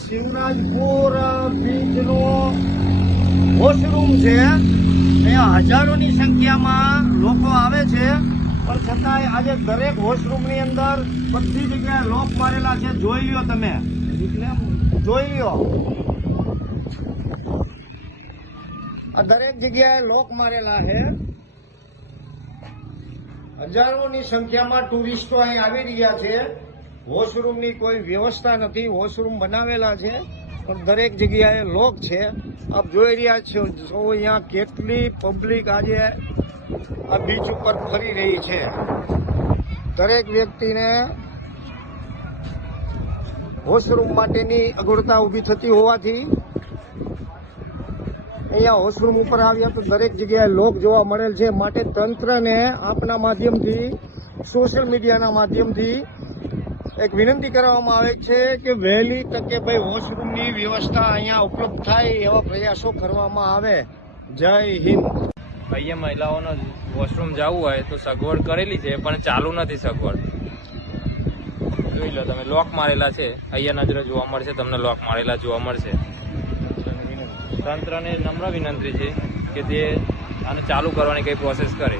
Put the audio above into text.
Shivrajpur બીચનો washroom છે. અહીંયા હજારોની સંખ્યામાં લોકો આવે છે, પણ છતાંય આજે દરેક વોશરૂમની અંદર બધી જગ્યાએ લોક મારેલા છે. જોઈ લ્યો તમે, જોઈ લ્યો, આ દરેક જગ્યાએ લોક મારેલા છે. હજારોની સંખ્યામાં ટુરિસ્ટો અહીં આવી રહ્યા છે. વોશરૂમની કોઈ વ્યવસ્થા નથી. વોશરૂમ બનાવેલા છે પણ દરેક જગ્યાએ લોક છે. આપ જોઈ રહ્યા છો અહીંયા કેટલી પબ્લિક આજે આ બીચ ઉપર ફરી રહી છે. દરેક વ્યક્તિને વોશરૂમ માટેની અગવડતા ઊભી થતી હોવાથી અહીંયા વોશરૂમ ઉપર આવ્યા તો દરેક જગ્યાએ લોક જોવા મળેલ છે. માટે તંત્રને આપના માધ્યમથી, સોશિયલ મીડિયાના માધ્યમથી એક વિનંતી કરવામાં આવે છે કે વહેલી તકે ભાઈ વોશરૂમની વ્યવસ્થા અહીંયા ઉપલબ્ધ થાય એવા પ્રયાસો કરવામાં આવે. જય હિન્દ. અહીંયા મહિલાઓનો વોશરૂમ જવું હોય તો સગવડ કરેલી છે પણ ચાલુ નથી સગવડ. જોઈ લો તમે, લોક મારેલા છે. અહીંયા નજરે જોવા મળશે તમને, લોક મારેલા જોવા મળશે. તંત્રને નમ્ર વિનંતી છે કે તે આને ચાલુ કરવાની કંઈ પ્રોસેસ કરે.